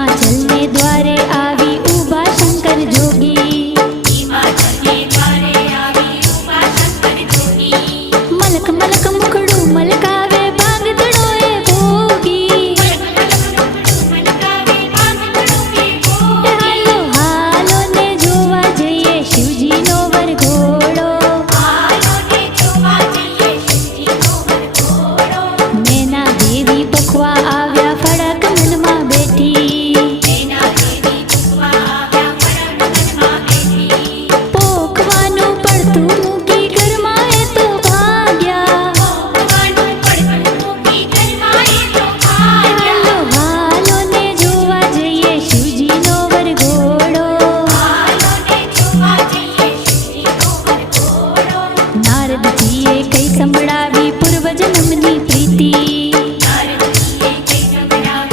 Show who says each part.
Speaker 1: માં જલને દ્વારે